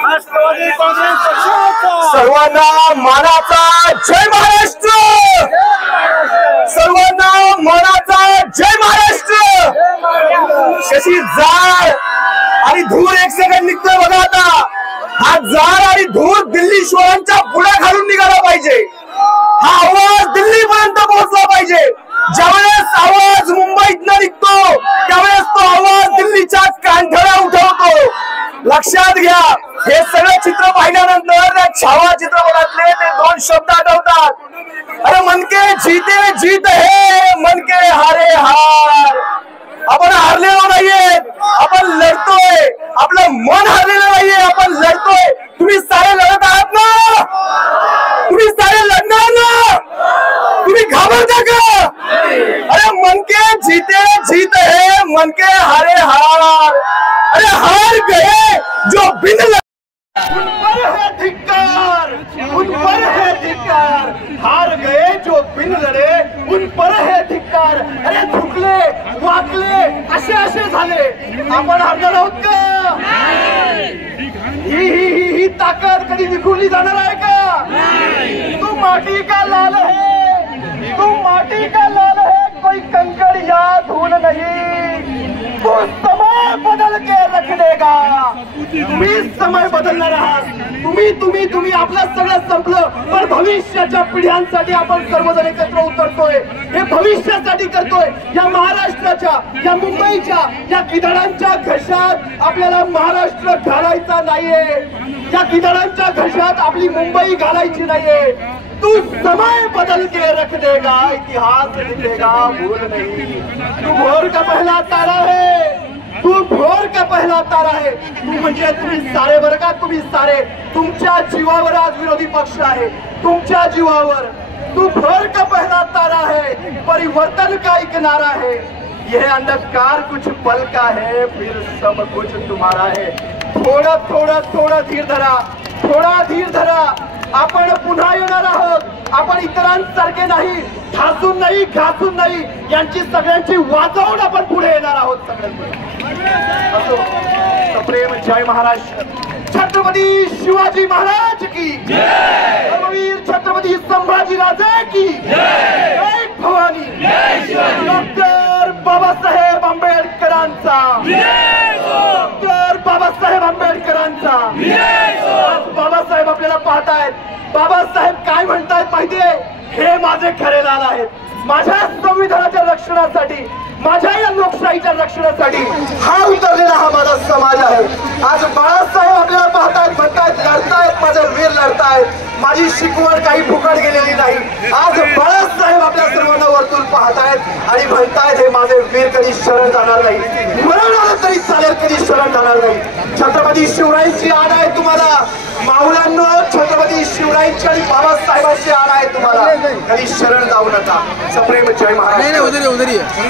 राष्ट्रवादी काँग्रेस पक्षाचा सर्वांना मानाचा जय महाराष्ट्र, सर्वांना मानाचा जय महाराष्ट्र। कशी जाळ आणि धूर एक सेकंड निघतोय बघा आता। हा जाळ आणि धूर दिल्ली शोरांच्या पुढे घालून निघाला पाहिजे। हा आवाज दिल्लीपर्यंत पोहोचला पाहिजे। ज्यावेळेस आवाज मुंबईतनं निघतो त्यावेळेस तो आवाज दिल्लीच्या कानठळ्या उठवतो। लक्षात घ्या, हे सगळे चित्र पाहिल्यानंतर त्या छावा चित्रपटातले ते दोन शब्द आठवतात। अरे मन के जीते जीत है, मन के हारे हार। आपण हारलेलो नाहीये, आपण लढतोय। आपलं मन हारलेलं नाहीये, आपण लढतोय। तुम्ही सारे लढत आहात ना, तुम्ही सारे लढणार ना, तुम्ही घाबरता का? अरे मन के जीते जीत है, मन के हारे हार। अरे हार गए जो बिन उन पर है धिक्कार, उन पर है धिक्कार। हार गए जो बिन लढे उन पर है धिक्कार। अरे झुकले वाकले असे असे झाले, आपण हारणार आहोत का? ही ताकद कधी विखुरली जाणार आहे का? तू माटी का लाल है, तू माटी का लाल है, कोई कंकड़ या धूल नहीं। वो समय बदल के रख देगा। तुम्ही समय बदलणार आहात। तुम्ही आपलं सगळं संपलं, पण भविष्याच्या पिढ्यांसाठी आपण सर्वजण एकत्र उतरतोय। हे भविष्यासाठी करतोय। या महाराष्ट्राच्या, या मुंबईच्या, या गिधाडांच्या घशात आपल्याला महाराष्ट्र घालायचा नाहीये। या गिधाडांच्या घशात आपली मुंबई घालायची नाहीये। तू समय बदल के रख देगा, इतिहास लिखेगा, भूल नहीं। तू भोर का पहला तारा है, तू भोर का पहला तारा है। तू म्हणजे तुम्ही सारे बरं का, तुम्ही सारे। तुमच्या जीवावर आज विरोधी पक्ष आहे, तुमच्या जीवावर। तू भोर का पहला तारा है, परिवर्तन का एक नारा है। यह अंधकार कुछ पल का है, फिर सब कुछ तुम्हारा है। थोड़ा थोड़ा थोड़ा धीर धरा, थोड़ा धीर धरा। आपण पुन्हा येणार आहोत। आपण इतरांसारखे नाही, ठासून नाही, घासून नाही, यांची सगळ्यांची वाजवून आपण पुढे येणार आहोत। प्रेम जय महाराष्ट्र। छत्रपती शिवाजी महाराज की जय, धर्मवीर छत्रपती संभाजी राजे की जय, जय भवानी, डॉक्टर बाबासाहेब आंबेडकरांचा, डॉक्टर बाबासाहेब आंबेडकरांचा। बाबासाहेब आपल्याला पाहतायत। बाबासाहेब काय म्हणतायत माहितीये? हे माझे खरे लाल आहेत। माझ्या संविधानाच्या रक्षणासाठी, माझ्या या लोकशाहीच्या रक्षणासाठी हा उतरलेला हा माझा समाज आहे। आज बाळासाहेब आपल्याला पाहतायत, म्हणतायत लढतायत, माझे वीर लढतायत। माझी शिकवण काही फुकट गेलेली नाही। आज बाळासाहेब आपल्या सर्वांना वरतून पाहतायत आणि म्हणतायत हे माझे वीर कधी शरण जाणार नाही, मरण आलं तरी चालेल, कधी शरण जाणार नाही। छत्रपती शिवरायांची आण आहे तुम्हाला माऊलांनो, छत्रपती शिवरायांची आणि बाबासाहेबांची आण आहे तुम्हाला। कधी शरण जाऊ नका। सप्रेम जय महाराष्ट्र।